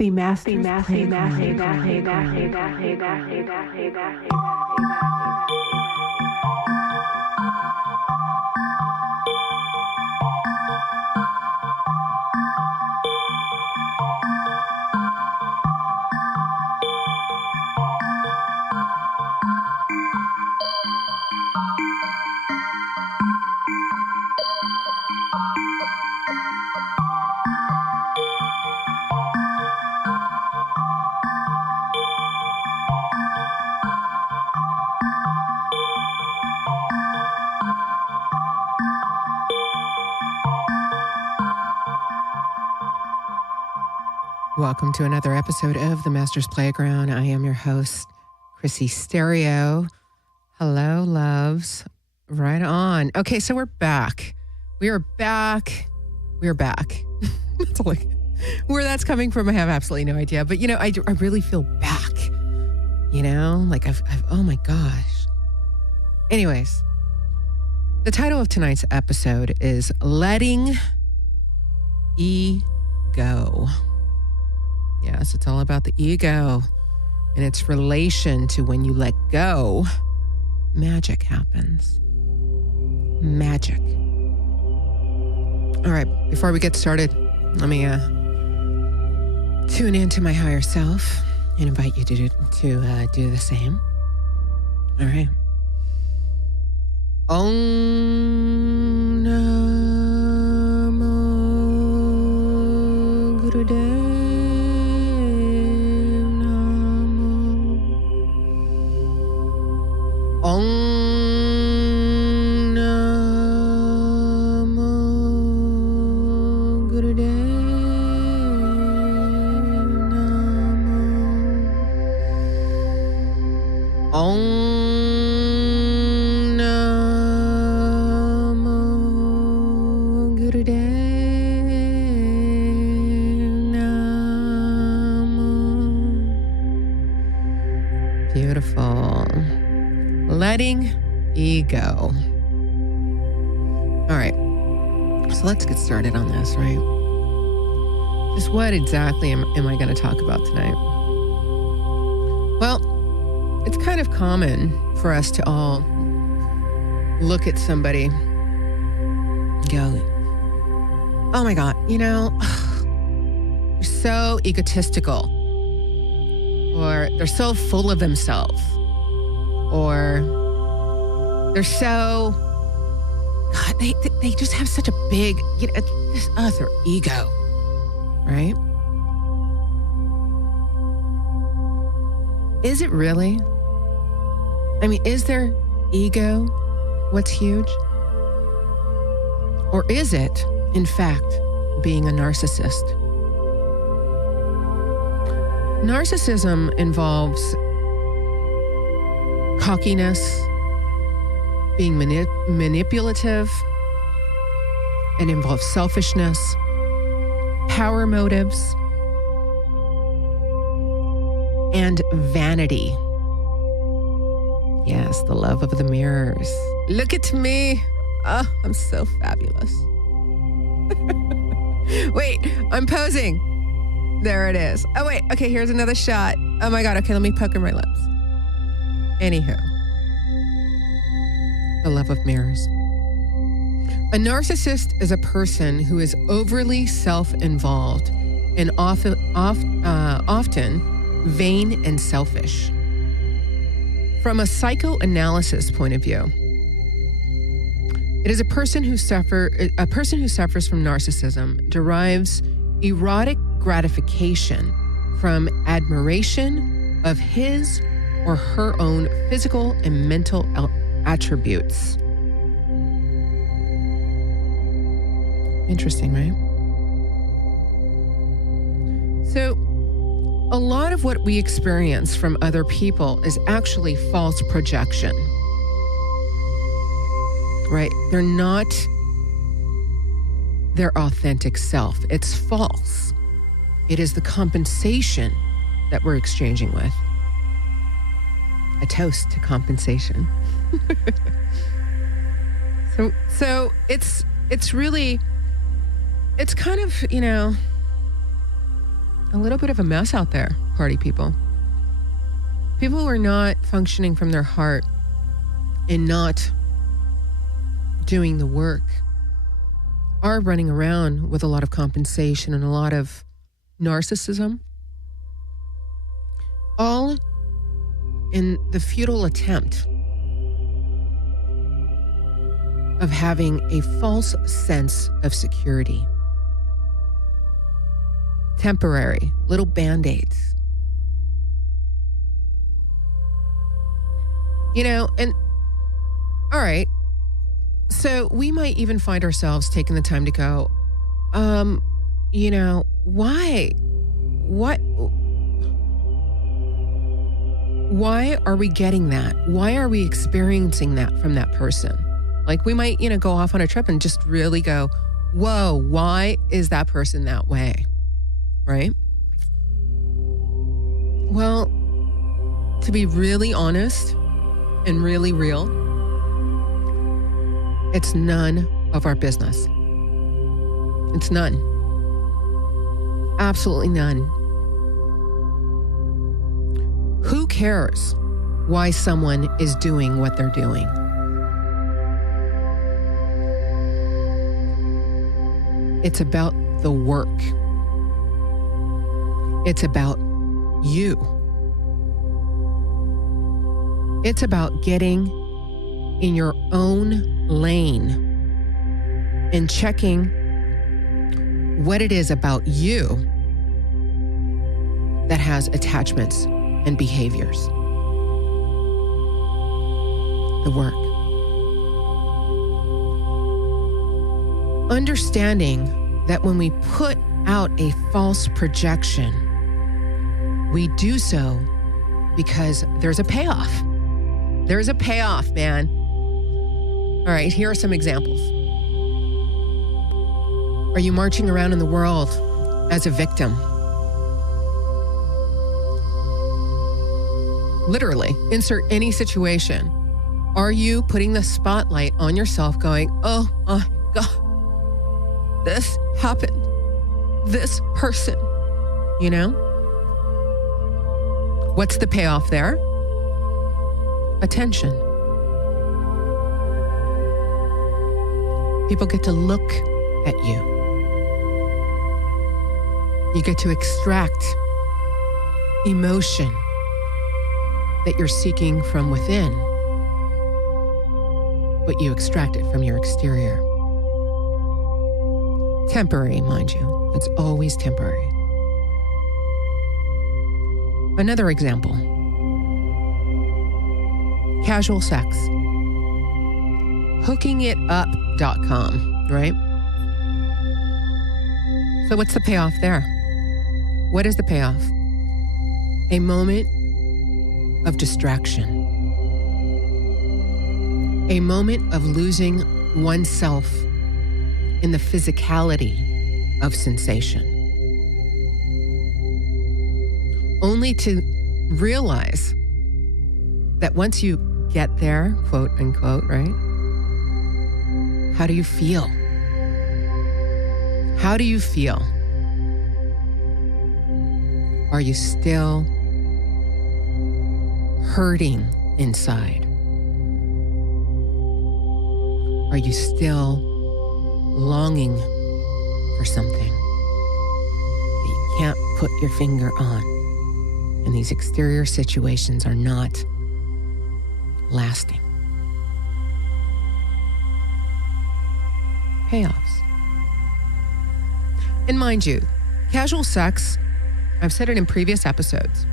The Master's Welcome to another episode of The Master's Playground. I am your host, Chrissy Stereo. Hello, loves. Right on. Okay, so we're back. We are back. We're back. That's all where that's coming from, I have absolutely no idea. But, I really feel back. I've oh my gosh. Anyways, the title of tonight's episode is Letting Go. Yes, it's all about the ego and its relation to when you let go, magic happens. Magic. All right, before we get started, let me tune into my higher self and invite you to do the same. All right. Om Namo Gurudev. Om Namo Gurudev Namo. Om Namo Gurudev Namo. Beautiful. Letting ego. All right. So let's get started on this, right? Just what exactly am I going to talk about tonight? Well, it's kind of common for us to all look at somebody and go, oh my God, you're so egotistical, or they're so full of themselves. Or they're so, God, they just have such a big, this other ego, right? Is it really? I mean, is their ego what's huge? Or is it, in fact, being a narcissist? Narcissism involves cockiness, being manipulative. It involves selfishness, power motives, and vanity. Yes, the love of the mirrors. Look at me. Oh, I'm so fabulous. Wait, I'm posing. There it is. Oh, wait. Okay, here's another shot. Oh, my God. Okay, let me pucker my lips. Anywho, the love of mirrors. A narcissist is a person who is overly self-involved and often vain and selfish. From a psychoanalysis point of view, it is a person who suffers from narcissism derives erotic gratification from admiration of his or her own physical and mental attributes. Interesting, right? So, a lot of what we experience from other people is actually false projection. Right? They're not their authentic self. It's false. It is the compensation that we're exchanging with. A toast to compensation. So it's really, it's kind of, a little bit of a mess out there, party people. People who are not functioning from their heart and not doing the work are running around with a lot of compensation and a lot of narcissism, all in the futile attempt of having a false sense of security. Temporary, little band-aids. And all right, so we might even find ourselves taking the time to go, why? Why are we getting that? Why are we experiencing that from that person? Like we might, go off on a trip and just really go, whoa, why is that person that way? Right? Well, to be really honest and really real, it's none of our business. It's none. Absolutely none. Who cares why someone is doing what they're doing? It's about the work. It's about you. It's about getting in your own lane and checking what it is about you that has attachments and behaviors. The work. Understanding that when we put out a false projection, we do so because there's a payoff. There's a payoff, man. All right, here are some examples. Are you marching around in the world as a victim? Literally, insert any situation. Are you putting the spotlight on yourself going, oh my God, this happened. This person, What's the payoff there? Attention. People get to look at you. You get to extract emotion that you're seeking from within, but you extract it from your exterior. Temporary, mind you. It's always temporary. Another example. Casual sex. Hookingitup.com, right? So what's the payoff there? What is the payoff? A moment of distraction. A moment of losing oneself in the physicality of sensation. Only to realize that once you get there, quote unquote, right? How do you feel? How do you feel? Are you still hurting inside? Are you still longing for something that you can't put your finger on? And these exterior situations are not lasting. Payoffs. And mind you, casual sex, I've said it in previous episodes,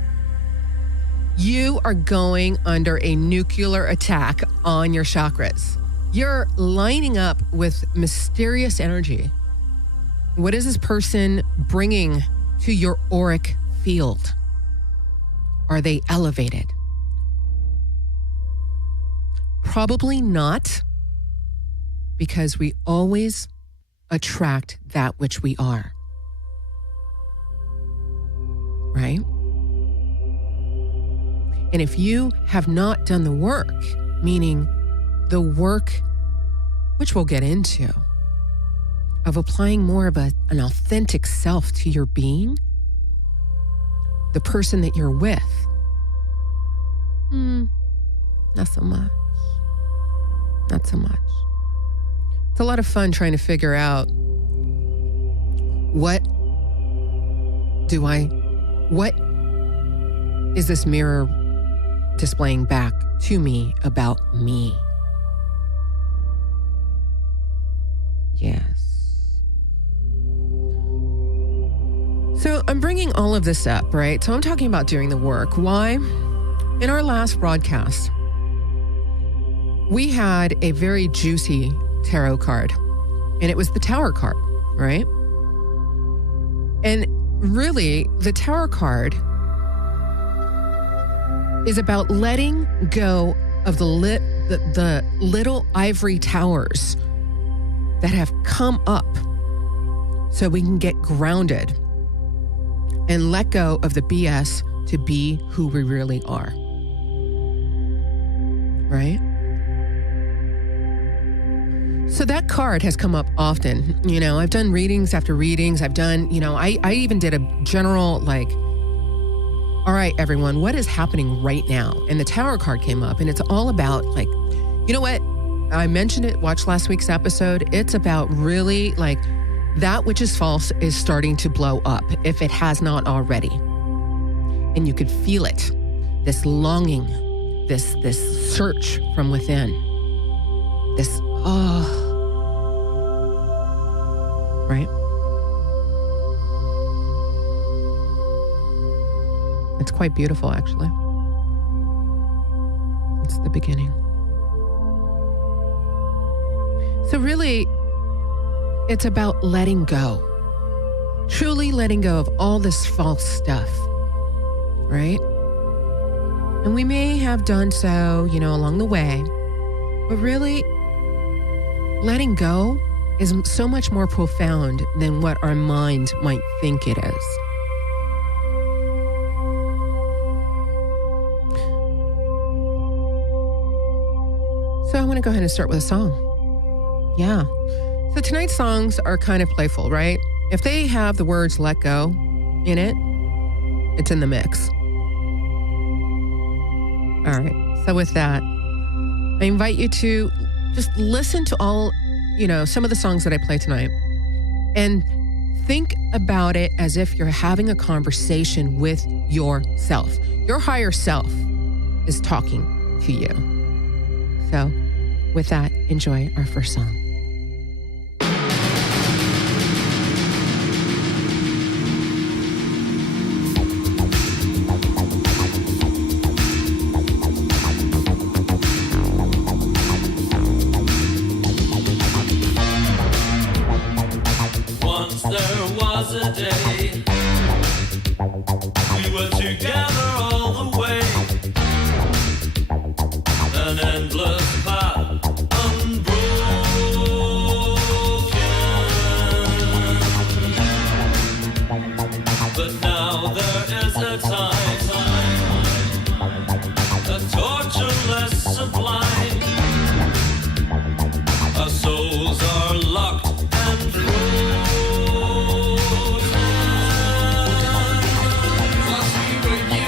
you are going under a nuclear attack on your chakras. You're lining up with mysterious energy. What is this person bringing to your auric field? Are they elevated? Probably not, because we always attract that which we are. Right? And if you have not done the work, meaning the work, which we'll get into, of applying more of an authentic self to your being, the person that you're with? Not so much. Not so much. It's a lot of fun trying to figure out what is this mirror displaying back to me about me? Yes. So I'm bringing all of this up, right? So I'm talking about doing the work. Why? In our last broadcast, we had a very juicy tarot card, and it was the Tower card, right? And really, the Tower card is about letting go of the little ivory towers that have come up so we can get grounded and let go of the BS to be who we really are. Right? So that card has come up often. You know, I've done readings after readings. I've done, I even did a general all right, everyone, what is happening right now? And the Tower card came up, and it's all about you know what? I mentioned it, watch last week's episode. It's about really that which is false is starting to blow up if it has not already. And you could feel it, this longing, this search from within, right? It's quite beautiful, actually. It's the beginning. So really, it's about letting go. Truly letting go of all this false stuff, right? And we may have done so, along the way, but really, letting go is so much more profound than what our mind might think it is. So I want to go ahead and start with a song. Yeah. So tonight's songs are kind of playful, right? If they have the words let go in it, it's in the mix. All right. So with that, I invite you to just listen to all, some of the songs that I play tonight and think about it as if you're having a conversation with yourself. Your higher self is talking to you. So with that, enjoy our first song. Once there was a day we were together all the way. An endless path unbroken. But now there is a time, a tortureless sublime. Our souls are locked and frozen. 'Cause we were you.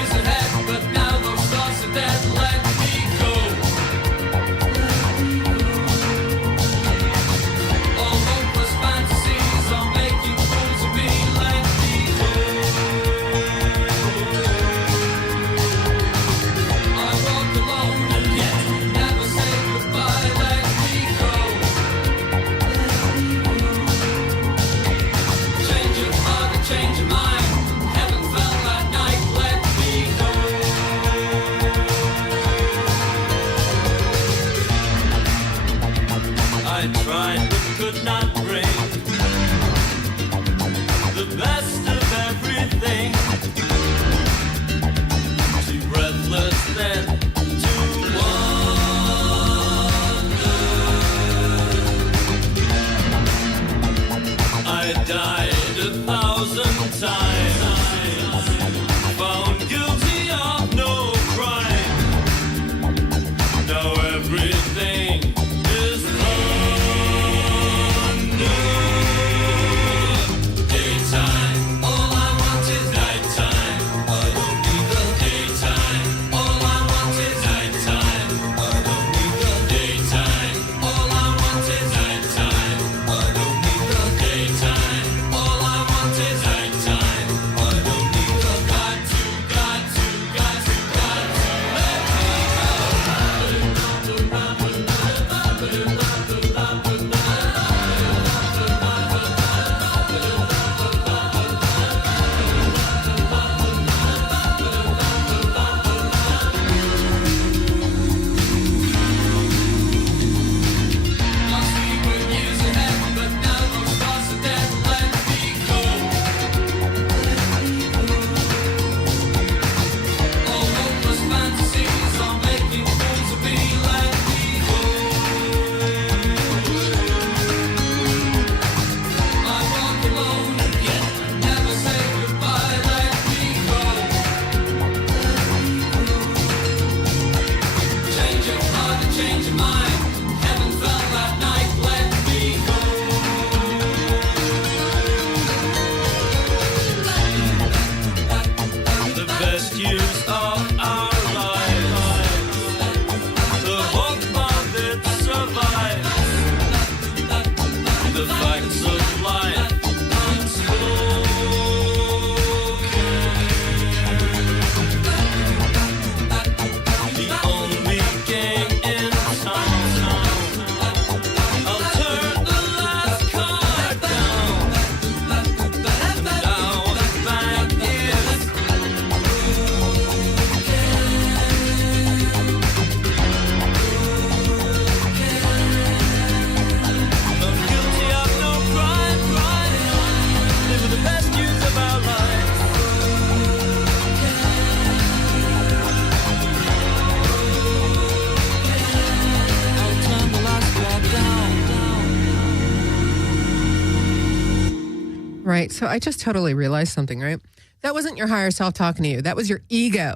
right. So I just totally realized something, right? That wasn't your higher self talking to you. That was your ego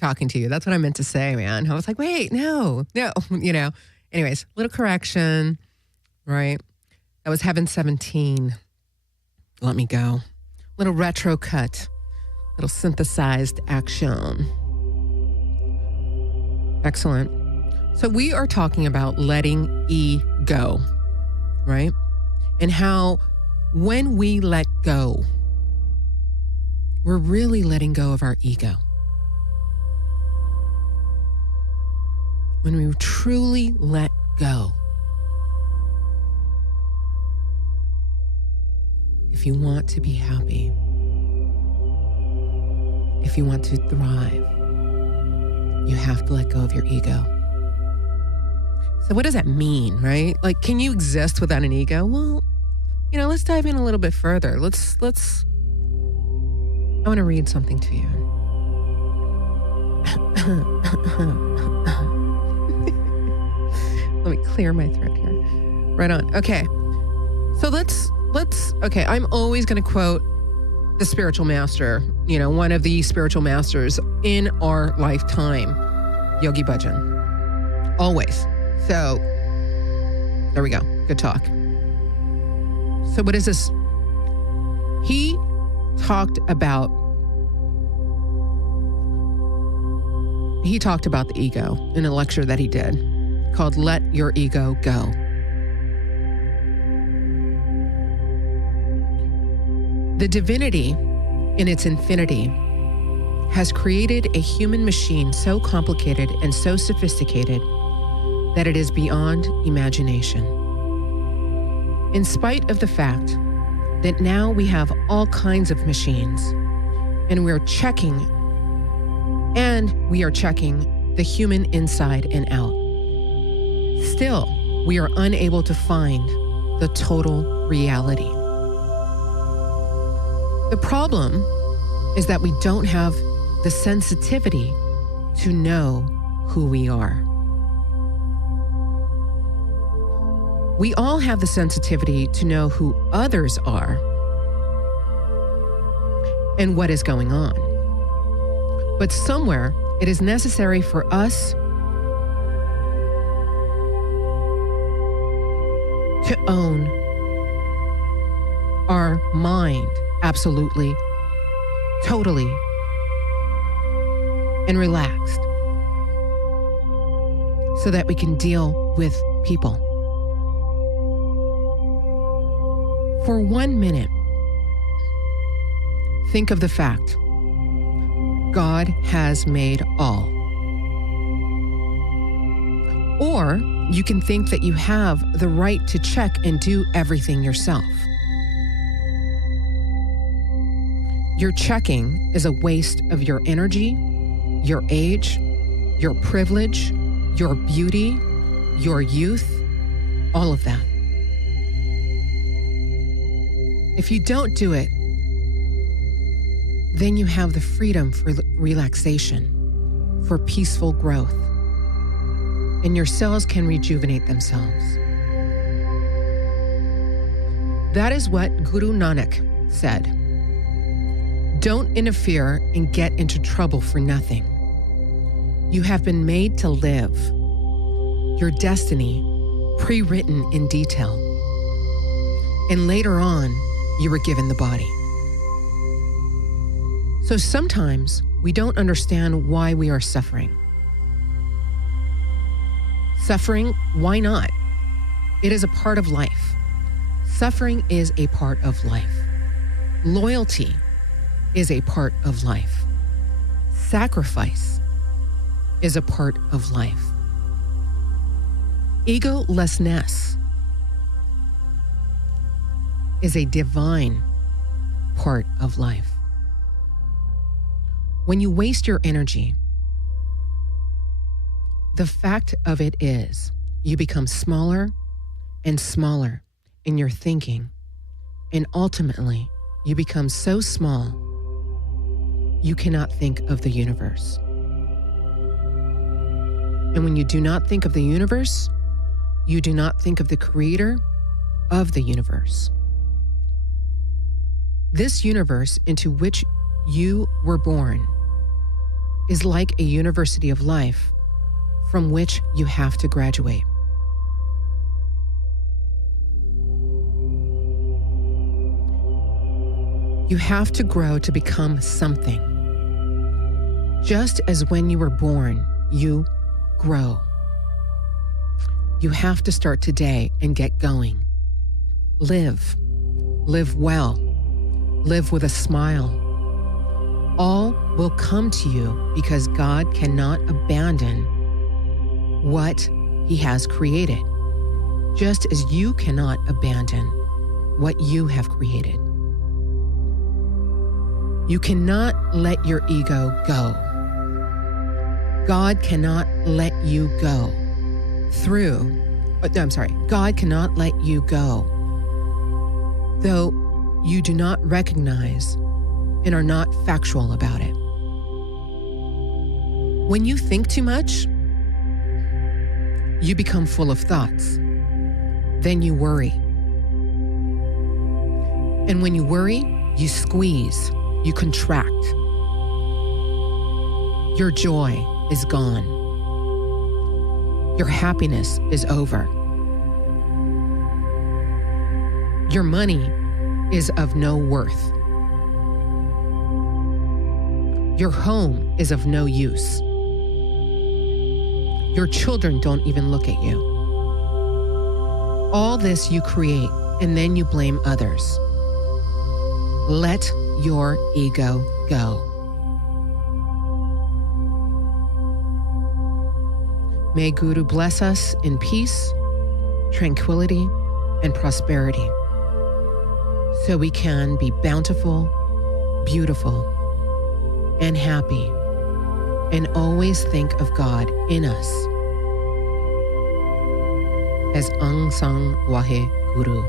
talking to you. That's what I meant to say, man. I was like, wait, no, Anyways, little correction, right? That was Heaven 17. Let me go. Little retro cut. Little synthesized action. Excellent. So we are talking about letting E go, right? And how when we let go, we're really letting go of our ego. When we truly let go, if you want to be happy, if you want to thrive, you have to let go of your ego. So what does that mean, right? Like, can you exist without an ego? Well, let's dive in a little bit further. I want to read something to you. Let me clear my throat here. Right on. Okay. So okay, I'm always going to quote the spiritual master, one of the spiritual masters in our lifetime, Yogi Bhajan. Always. So there we go. Good talk. So what is this? He talked about the ego in a lecture that he did called Let Your Ego Go. The divinity in its infinity has created a human machine so complicated and so sophisticated that it is beyond imagination. In spite of the fact that now we have all kinds of machines and we are checking the human inside and out, still we are unable to find the total reality. The problem is that we don't have the sensitivity to know who we are. We all have the sensitivity to know who others are and what is going on. But somewhere, it is necessary for us to own our mind absolutely, totally, and relaxed so that we can deal with people. For 1 minute, think of the fact God has made all. Or you can think that you have the right to check and do everything yourself. Your checking is a waste of your energy, your age, your privilege, your beauty, your youth, all of that. If you don't do it, then you have the freedom for relaxation, for peaceful growth, and your cells can rejuvenate themselves. That is what Guru Nanak said. Don't interfere and get into trouble for nothing. You have been made to live, your destiny pre-written in detail, and later on, you were given the body. So sometimes we don't understand why we are suffering. Suffering, why not? It is a part of life. Suffering is a part of life. Loyalty is a part of life. Sacrifice is a part of life. Egolessness is a divine part of life. When you waste your energy, the fact of it is you become smaller and smaller in your thinking, and ultimately you become so small you cannot think of the universe. And when you do not think of the universe, you do not think of the creator of the universe. This universe into which you were born is like a university of life from which you have to graduate. You have to grow to become something. Just as when you were born, you grow. You have to start today and get going. Live. Live well. Live with a smile. All will come to you because God cannot abandon what He has created, just as you cannot abandon what you have created. You cannot let your ego go. God cannot let you go God cannot let you go, though you do not recognize and are not factual about it. When you think too much, you become full of thoughts. Then you worry. And when you worry, you squeeze, you contract. Your joy is gone. Your happiness is over. Your money is of no worth. Your home is of no use. Your children don't even look at you. All this you create, and then you blame others. Let your ego go. May Guru bless us in peace, tranquility, and prosperity, so we can be bountiful, beautiful, and happy, and always think of God in us as Ang Sang Wahe Guru.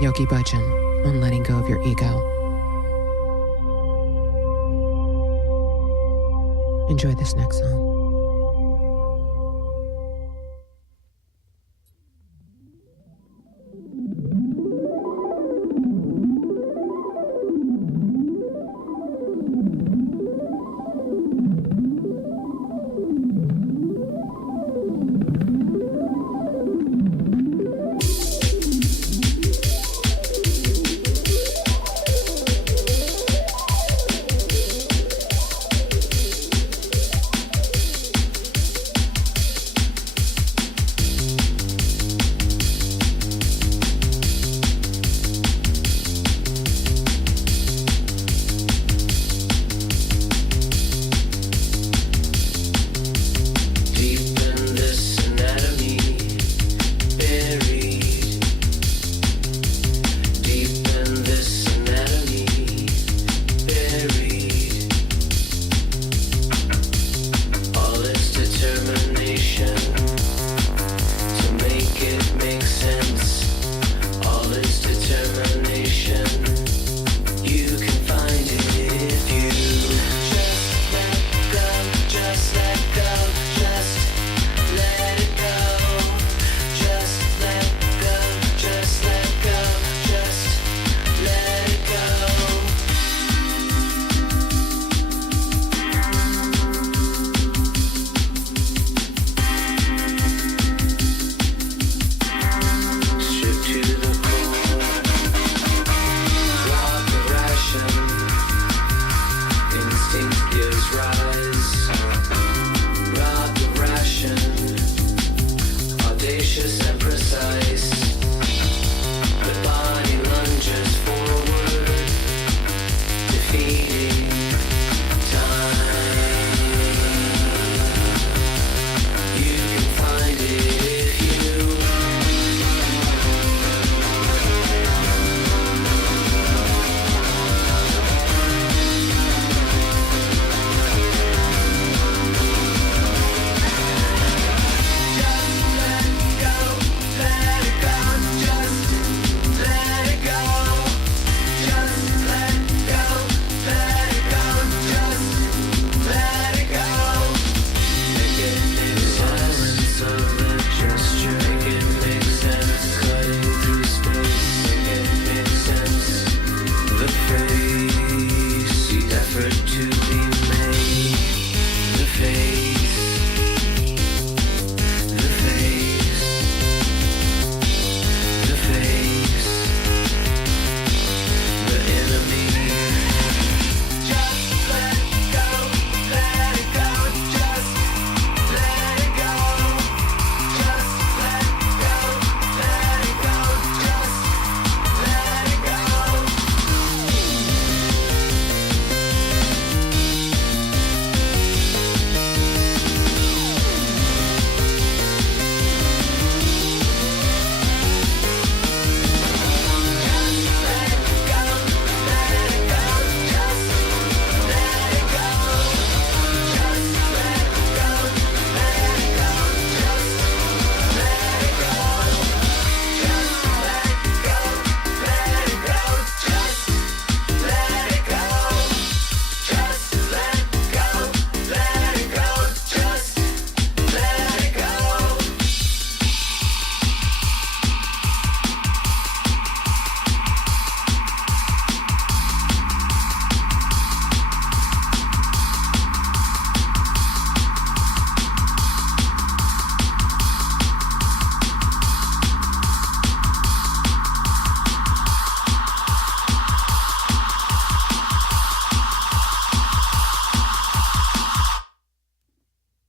Yogi Bhajan on letting go of your ego. Enjoy this next song.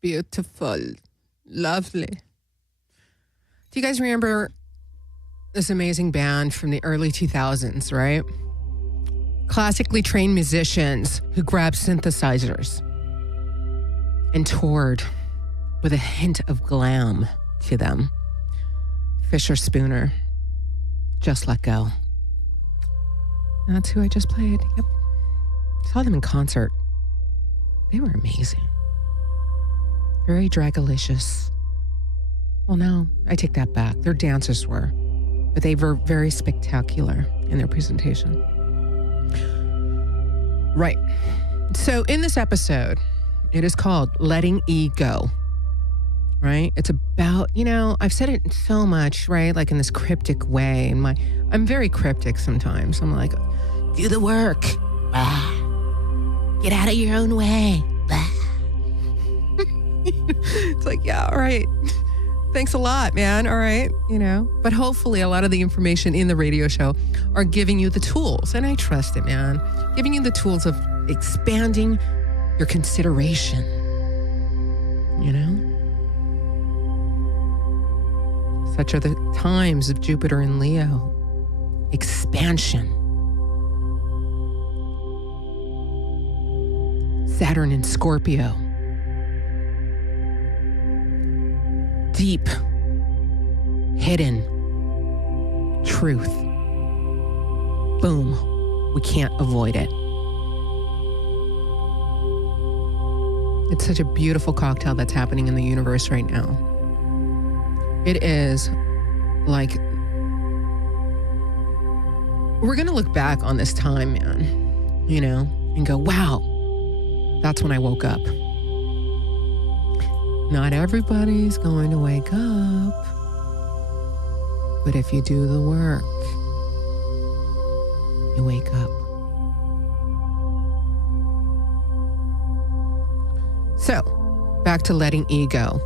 beautiful, lovely. Do you guys remember this amazing band from the early 2000s, right? Classically trained musicians who grabbed synthesizers and toured with a hint of glam to them. Fisher Spooner, Just Let Go. That's who I just played. Yep. Saw them in concert. They were amazing. Very dragalicious. Well, no, I take that back. Their dancers were, but they were very spectacular in their presentation. Right. So in this episode, it is called Letting E Go. Right? It's about, I've said it so much, right? Like in this cryptic way. And I'm very cryptic sometimes. I'm like, do the work. Get out of your own way. It's like, yeah, all right. Thanks a lot, man. All right. But hopefully a lot of the information in the radio show are giving you the tools. And I trust it, man. Giving you the tools of expanding your consideration. Such are the times of Jupiter and Leo. Expansion. Saturn in Scorpio. Deep, hidden truth. Boom. We can't avoid it. It's such a beautiful cocktail that's happening in the universe right now. It is like, we're going to look back on this time, man, and go, wow, that's when I woke up. Not everybody's going to wake up, but if you do the work, you wake up. So, back to letting E go.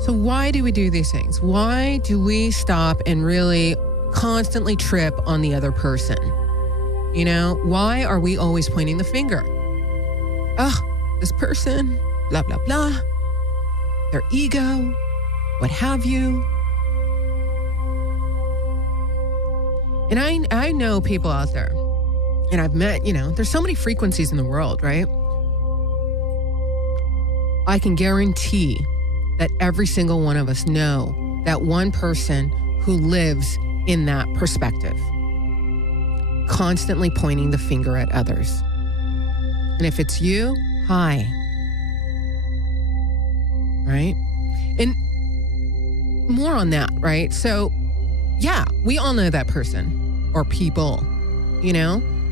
So why do we do these things? Why do we stop and really constantly trip on the other person? Why are we always pointing the finger? This person, blah, blah, blah, their ego, what have you. And I know people out there, and I've met, there's so many frequencies in the world, right? I can guarantee that every single one of us know that one person who lives in that perspective, constantly pointing the finger at others. And if it's you, hi. Right? And more on that, right? So, yeah, we all know that person or people,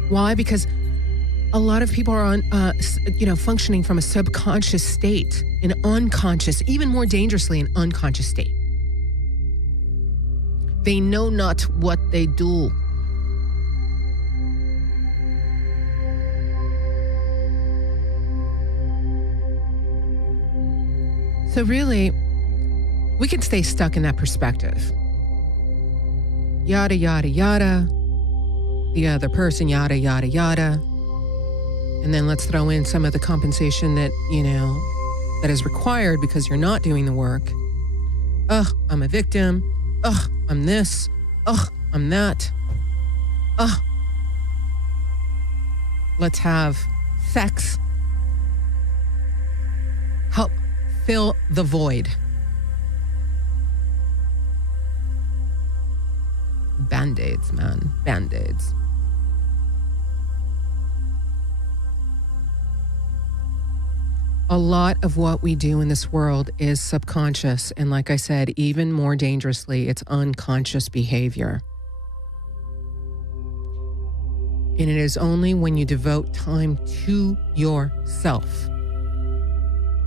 Why? Because a lot of people are on, functioning from a subconscious state, an unconscious, even more dangerously, an unconscious state. They know not what they do. So really, we can stay stuck in that perspective. Yada, yada, yada. The other person, yada, yada, yada. And then let's throw in some of the compensation that, that is required because you're not doing the work. I'm a victim. I'm this. I'm that. Let's have sex. Help fill the void. Band-aids, man. Band-aids. A lot of what we do in this world is subconscious. And like I said, even more dangerously, it's unconscious behavior. And it is only when you devote time to yourself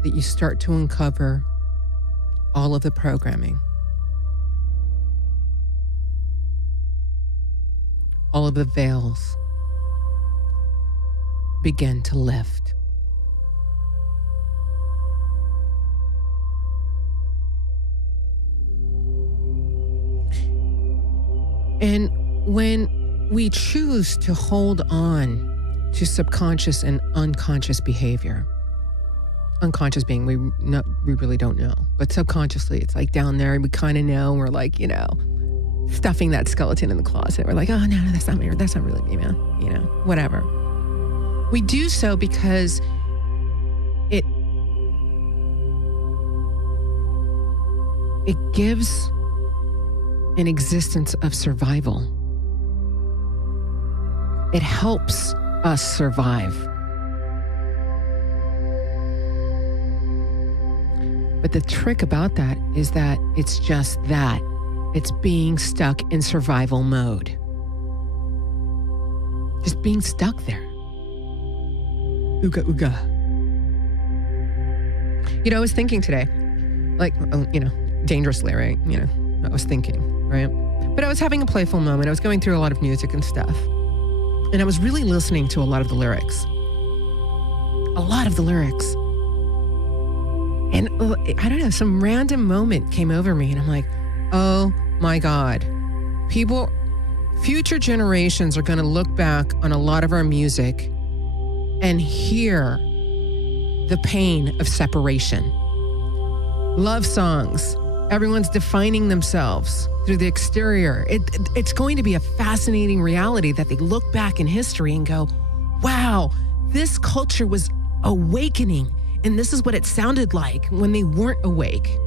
that you start to uncover all of the programming. All of the veils begin to lift. And when we choose to hold on to subconscious and unconscious behavior. Unconscious being we really don't know, but subconsciously it's like down there and we kind of know, and we're like, stuffing that skeleton in the closet. We're like, oh no, that's not me. That's not really me, man. Whatever. We do so because it gives an existence of survival. It helps us survive. But the trick about that is that it's just that. It's being stuck in survival mode. Just being stuck there. Ooga, ooga. I was thinking today, dangerously, right? I was thinking, right? But I was having a playful moment. I was going through a lot of music and stuff. And I was really listening to a lot of the lyrics. And I don't know, some random moment came over me and I'm like, oh my God. Future generations are going to look back on a lot of our music and hear the pain of separation. Love songs. Everyone's defining themselves through the exterior. It's going to be a fascinating reality that they look back in history and go, wow, this culture was awakening. And this is what it sounded like when they weren't awake.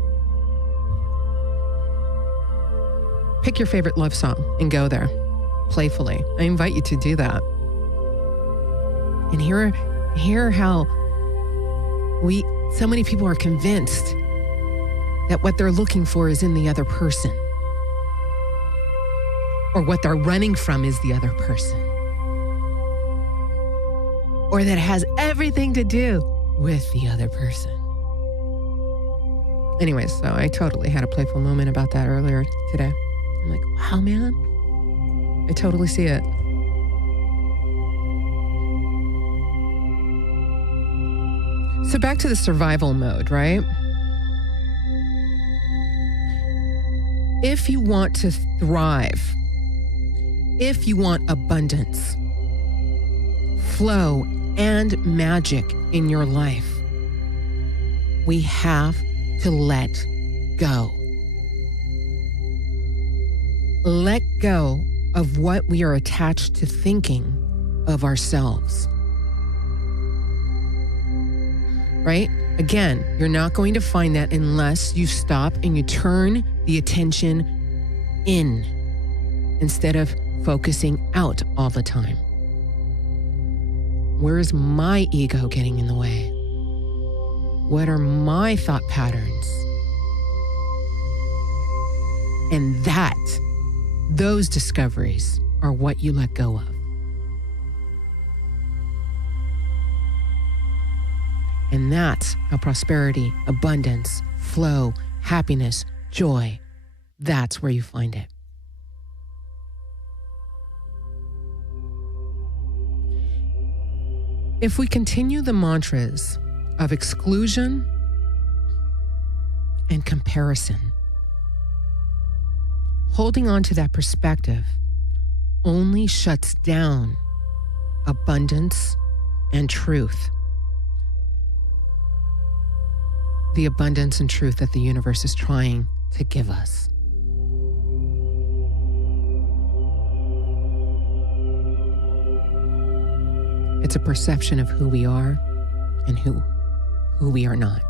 Pick your favorite love song and go there playfully. I invite you to do that. And hear how so many people are convinced that what they're looking for is in the other person. Or what they're running from is the other person. Or that it has everything to do with the other person. Anyways, so I totally had a playful moment about that earlier today. I'm like, wow, man, I totally see it. So back to the survival mode, right? If you want to thrive, if you want abundance, flow, and magic in your life, we have to let go. Let go of what we are attached to thinking of ourselves. Right? Again, you're not going to find that unless you stop and you turn the attention in instead of focusing out all the time. Where is my ego getting in the way? What are my thought patterns? And those discoveries are what you let go of. And that's how prosperity, abundance, flow, happiness, joy, that's where you find it. If we continue the mantras of exclusion and comparison, holding on to that perspective only shuts down abundance and truth. The abundance and truth that the universe is trying to give us. It's a perception of who we are and who we are not.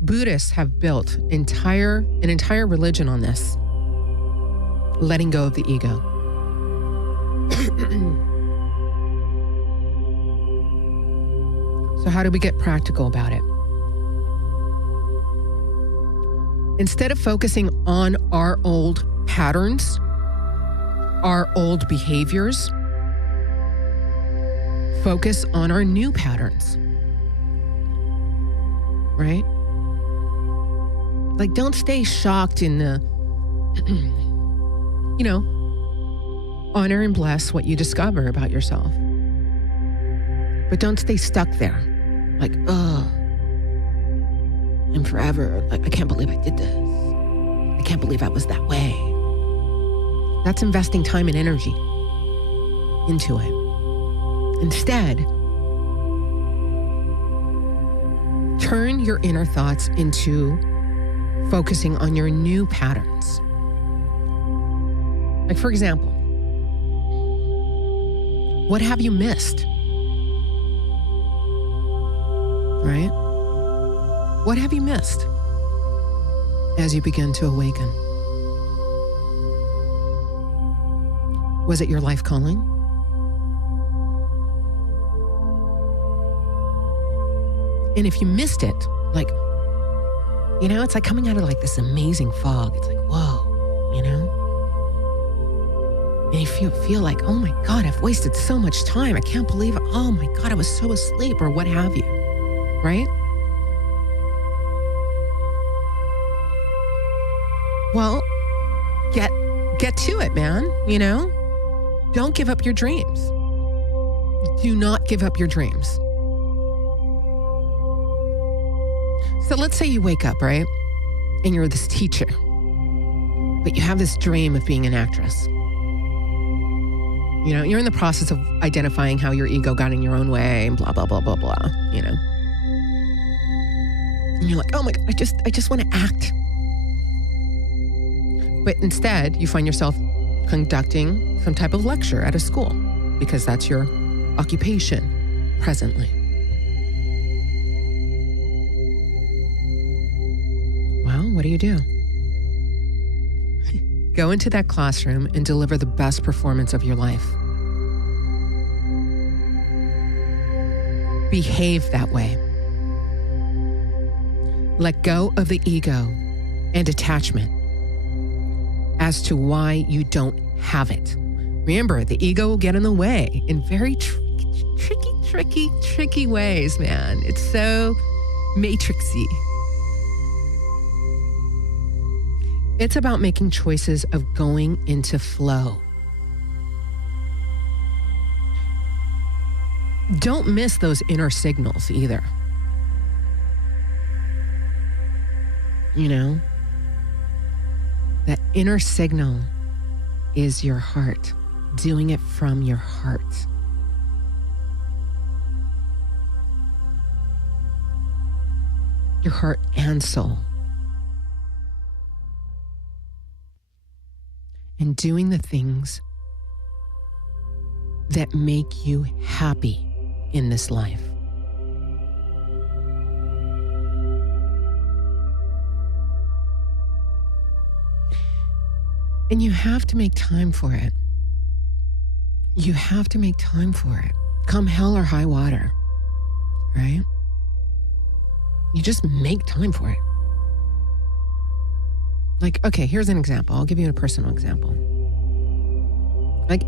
Buddhists have built an entire religion on this, letting go of the ego. So how do we get practical about it? Instead of focusing on our old patterns, our old behaviors, focus on our new patterns. Right? Like, don't stay shocked in the, honor and bless what you discover about yourself. But don't stay stuck there. Like, I'm forever. Like, I can't believe I did this. I can't believe I was that way. That's investing time and energy into it. Instead, turn your inner thoughts into focusing on your new patterns. Like, for example, what have you missed? Right? What have you missed as you begin to awaken? Was it your life calling? And if you missed it, like, you know, it's like coming out of like this amazing fog. It's like, whoa, you know? And you feel like, oh my God, I've wasted so much time. I can't believe it. Oh my God, I was so asleep, or what have you, right? Well, get to it, man, you know? Don't give up your dreams. Do not give up your dreams. So let's say you wake up, right? And you're this teacher, but you have this dream of being an actress. You know, you're in the process of identifying how your ego got in your own way and blah, blah, blah, blah, blah, you know? And you're like, oh my God, I just want to act. But instead, you find yourself conducting some type of lecture at a school because that's your occupation presently. Well, what do? Go into that classroom and deliver the best performance of your life. Behave that way. Let go of the ego and attachment as to why you don't have it. Remember, the ego will get in the way in very tricky ways, man. It's so matrixy. It's about making choices of going into flow. Don't miss those inner signals either. You know, that inner signal is your heart, doing it from your heart. Your heart and soul. And doing the things that make you happy in this life. And you have to make time for it. You have to make time for it. Come hell or high water, right? You just make time for it. Like, okay, here's an example. I'll give you a personal example. Like,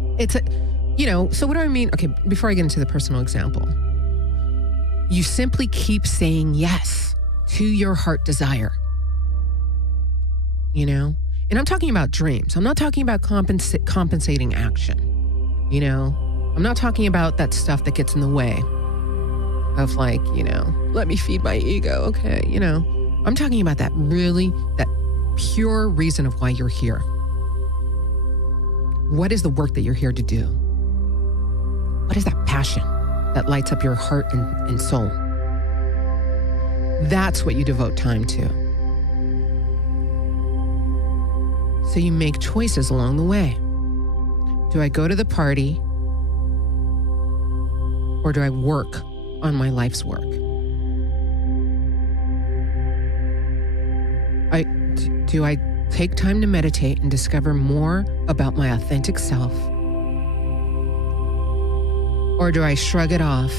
so what do I mean? Okay, before I get into the personal example, you simply keep saying yes to your heart desire, you know? And I'm talking about dreams. I'm not talking about compensating action, you know? I'm not talking about that stuff that gets in the way of, like, you know, let me feed my ego, okay, you know? I'm talking about that pure reason of why you're here. What is the work that you're here to do? What is that passion that lights up your heart and soul? That's what you devote time to. So you make choices along the way. Do I go to the party, or do I work on my life's work? Do I take time to meditate and discover more about my authentic self? Or do I shrug it off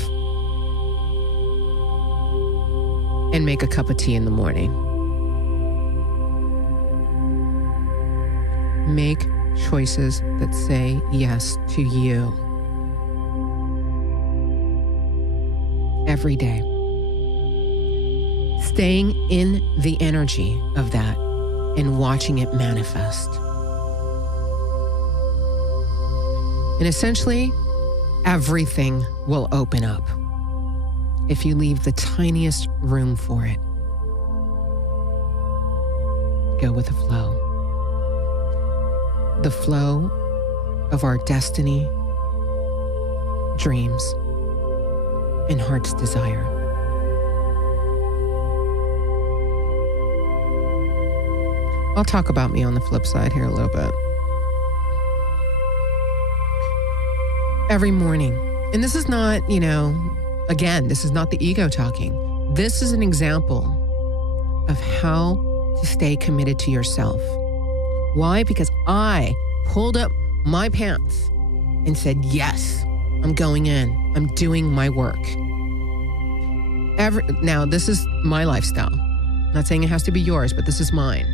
and make a cup of tea in the morning? Make choices that say yes to you every day. Staying in the energy of that and watching it manifest. And essentially, everything will open up if you leave the tiniest room for it. Go with the flow. the flow of our destiny, dreams, and heart's desire. I'll talk about me on the flip side here a little bit. Every morning, and this is not, again, this is not the ego talking. This is an example of how to stay committed to yourself. Why? Because I pulled up my pants and said, yes, I'm going in. I'm doing my work. Now, this is my lifestyle. I'm not saying it has to be yours, but this is mine.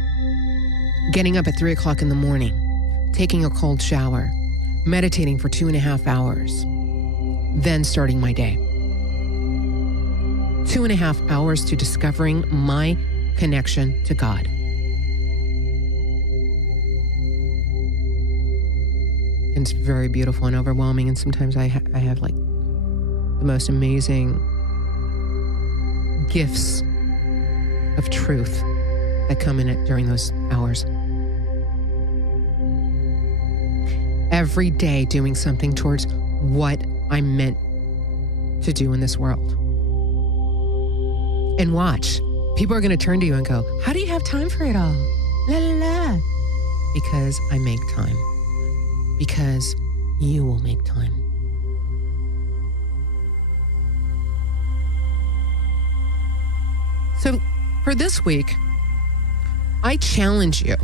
Getting up at 3 o'clock in the morning, taking a cold shower, meditating for 2.5 hours, then starting my day. 2.5 hours to discovering my connection to God. And it's very beautiful and overwhelming. And sometimes I have like the most amazing gifts of truth that come in it during those hours. Every day doing something towards what I'm meant to do in this world. And watch, people are going to turn to you and go, how do you have time for it all? La la la. Because I make time. Because you will make time. So for this week, I challenge you.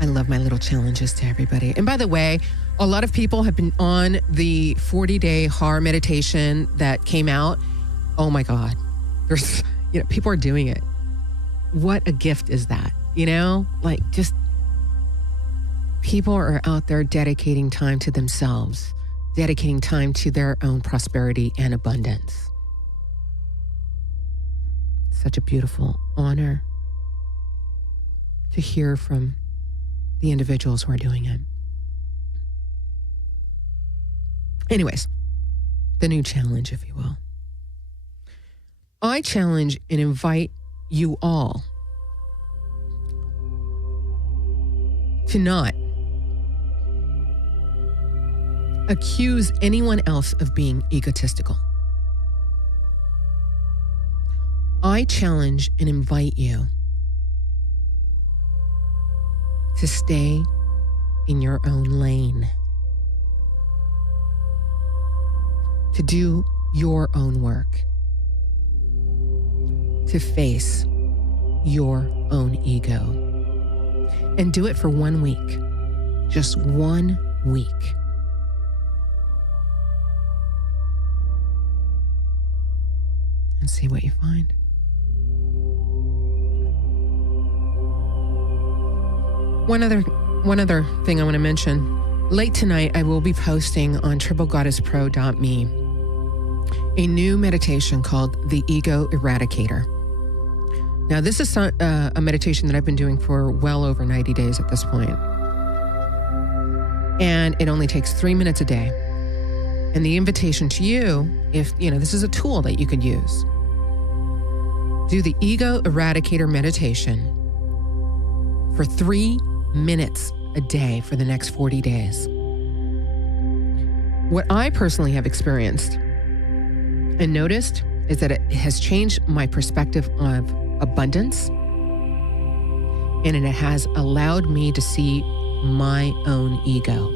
I love my little challenges to everybody. And by the way, a lot of people have been on the 40-day HAR meditation that came out. Oh my God. There's, people are doing it. What a gift is that? Like just people are out there dedicating time to themselves, dedicating time to their own prosperity and abundance. Such a beautiful honor to hear from the individuals who are doing it. Anyways, the new challenge, if you will. I challenge and invite you all to not accuse anyone else of being egotistical. I challenge and invite you to stay in your own lane, to do your own work, to face your own ego, and do it for 1 week, just 1 week. And see what you find. One other thing I want to mention. Late tonight, I will be posting on triplegoddesspro.me a new meditation called the Ego Eradicator. Now, this is a meditation that I've been doing for well over 90 days at this point. And it only takes 3 minutes a day. And the invitation to you, if, this is a tool that you could use. Do the Ego Eradicator meditation for 3 minutes a day for the next 40 days. What I personally have experienced and noticed is that it has changed my perspective of abundance, and it has allowed me to see my own ego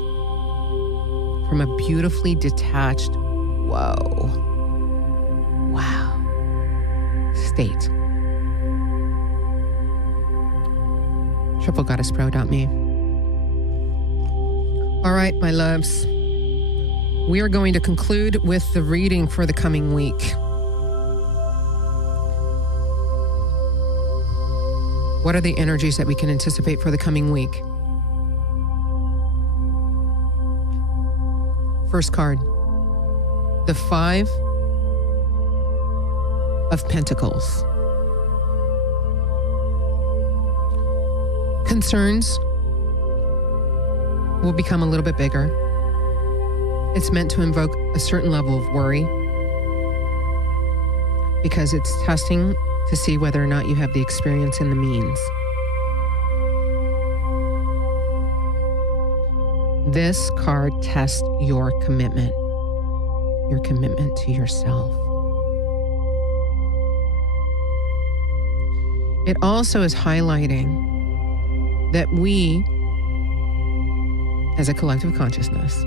from a beautifully detached, wow state. triplegoddesspro.me. All right, my loves. We are going to conclude with the reading for the coming week. What are the energies that we can anticipate for the coming week? First card, the 5 of Pentacles. Concerns will become a little bit bigger. It's meant to invoke a certain level of worry because it's testing to see whether or not you have the experience and the means. This card tests your commitment to yourself. It also is highlighting that we, as a collective consciousness,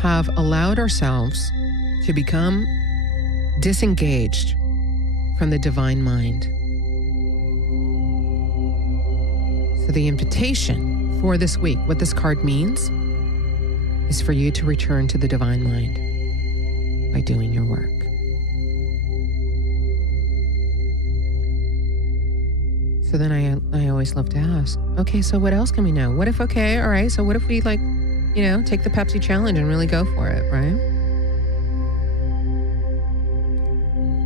have allowed ourselves to become disengaged from the divine mind. So the invitation for this week, what this card means, is for you to return to the divine mind by doing your work. So then I always love to ask, okay, so what else can we know? What if, okay, all right, so what if we take the Pepsi challenge and really go for it, right?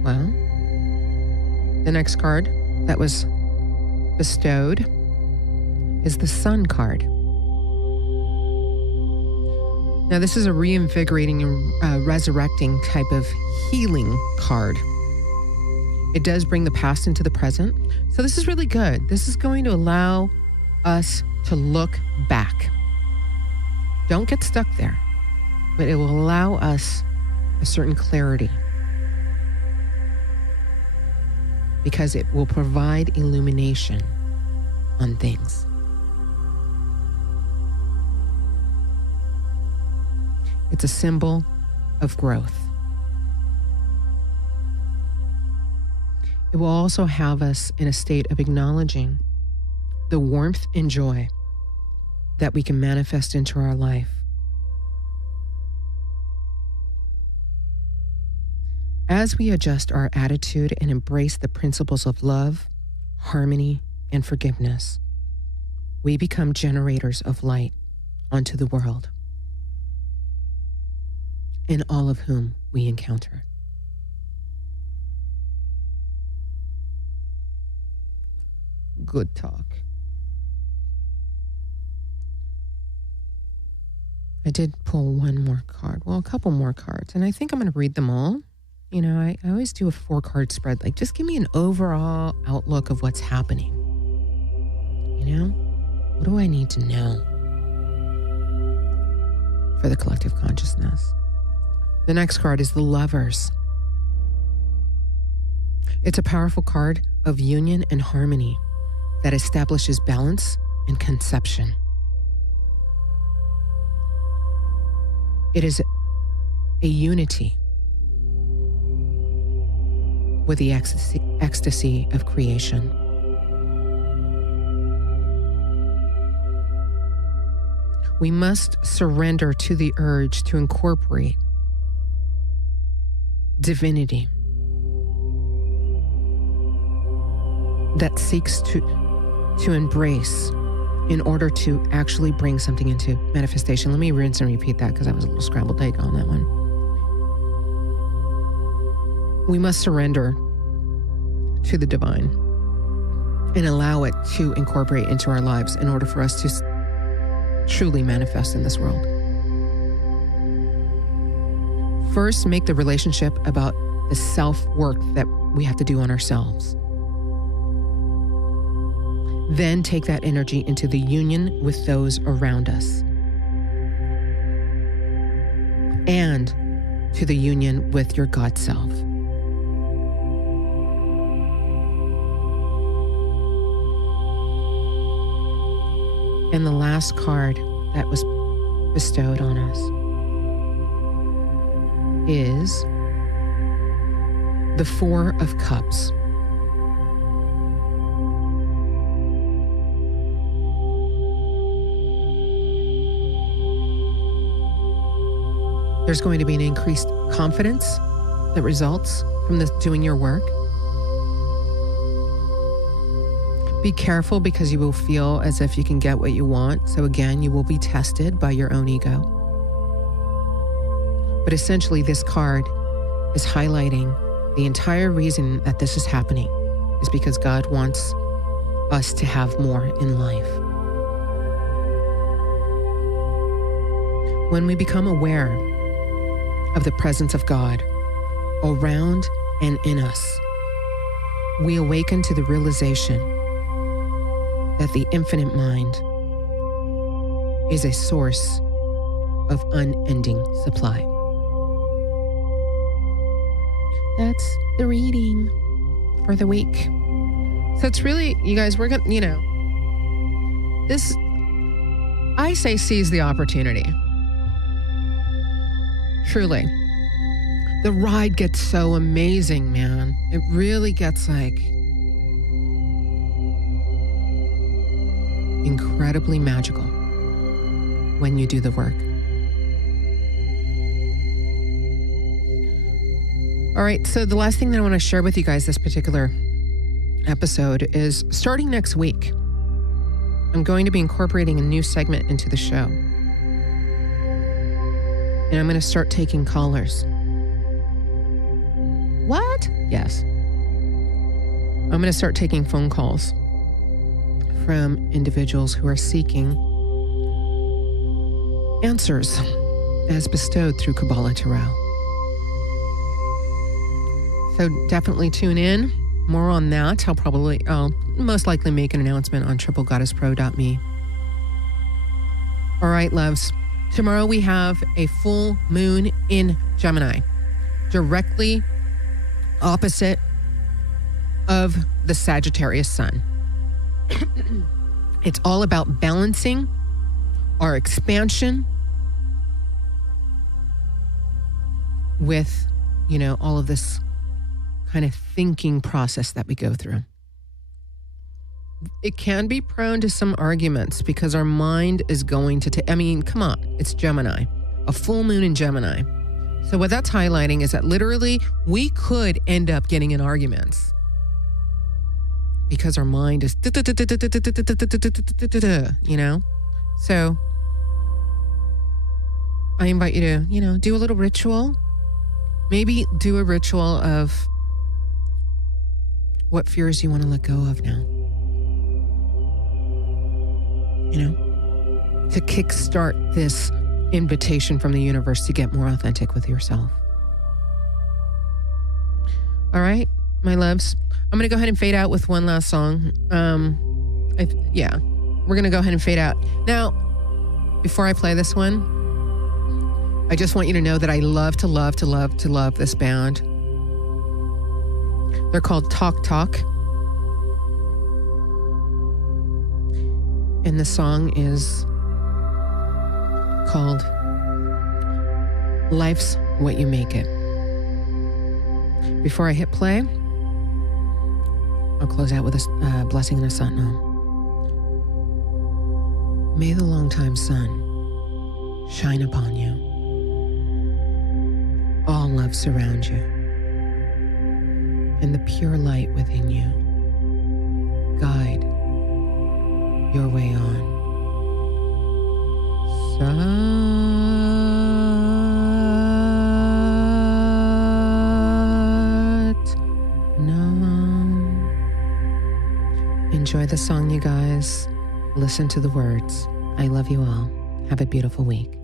Well, the next card that was bestowed is the Sun card. Now, this is a reinvigorating and resurrecting type of healing card. It does bring the past into the present. So this is really good. This is going to allow us to look back. Don't get stuck there, but it will allow us a certain clarity because it will provide illumination on things. It's a symbol of growth. It will also have us in a state of acknowledging the warmth and joy that we can manifest into our life. As we adjust our attitude and embrace the principles of love, harmony, and forgiveness, we become generators of light onto the world, and all of whom we encounter. Good talk. I did pull one more card. Well, a couple more cards. And I think I'm going to read them all. You know, I always do a 4-card spread. Like, just give me an overall outlook of what's happening. You know? What do I need to know for the collective consciousness? The next card is the Lovers. It's a powerful card of union and harmony that establishes balance and conception. It is a unity with the ecstasy of creation. We must surrender to the urge to incorporate divinity that seeks to embrace in order to actually bring something into manifestation. Let me rinse and repeat that because I was a little scrambled egg on that one. We must surrender to the divine and allow it to incorporate into our lives in order for us to truly manifest in this world. First, make the relationship about the self-work that we have to do on ourselves. Then take that energy into the union with those around us and to the union with your God self. And the last card that was bestowed on us is the 4 of Cups. There's going to be an increased confidence that results from this doing your work. Be careful because you will feel as if you can get what you want. So again, you will be tested by your own ego. But essentially, this card is highlighting the entire reason that this is happening is because God wants us to have more in life. When we become aware of the presence of God around and in us, we awaken to the realization that the infinite mind is a source of unending supply. That's the reading for the week. So it's really, you guys, we're going to, this, I say seize the opportunity. Truly. The ride gets so amazing, man. It really gets like incredibly magical when you do the work. All right, so the last thing that I want to share with you guys this particular episode is starting next week, I'm going to be incorporating a new segment into the show. And I'm going to start taking callers. What? Yes. I'm going to start taking phone calls from individuals who are seeking answers as bestowed through Kabbalah Tarot. So definitely tune in. More on that. I'll most likely make an announcement on triplegoddesspro.me. All right, loves. Tomorrow we have a full moon in Gemini, directly opposite of the Sagittarius sun. It's all about balancing our expansion with, all of this kind of thinking process that we go through. It can be prone to some arguments because our mind is going to come on, it's Gemini, a full moon in Gemini. So what that's highlighting is that literally we could end up getting in arguments because our mind is, So I invite you to, do a little ritual. Maybe do a ritual of what fears you want to let go of now. To kickstart this invitation from the universe to get more authentic with yourself. All right, my loves. I'm going to go ahead and fade out with one last song. We're going to go ahead and fade out. Now, before I play this one, I just want you to know that I love this band. They're called Talk Talk. And the song is called Life's What You Make It. Before I hit play, I'll close out with a blessing and a satnam. May the longtime sun shine upon you. All love surround you. And the pure light within you guide your way on. Enjoy the song, you guys. Listen to the words. I love you all. Have a beautiful week.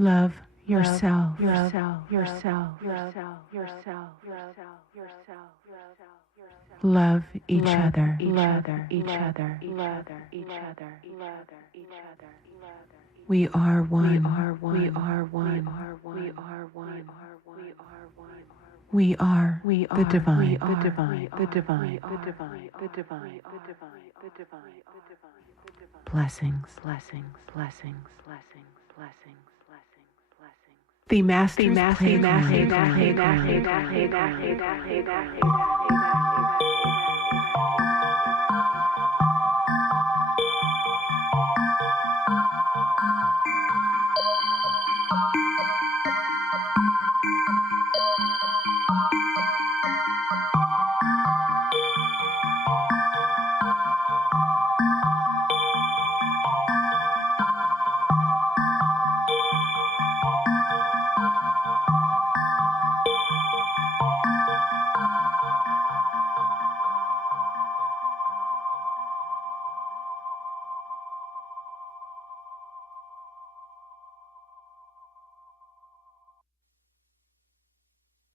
Love yourself. Love each other. We are one. We are the divine. Blessings. The Master's Playground.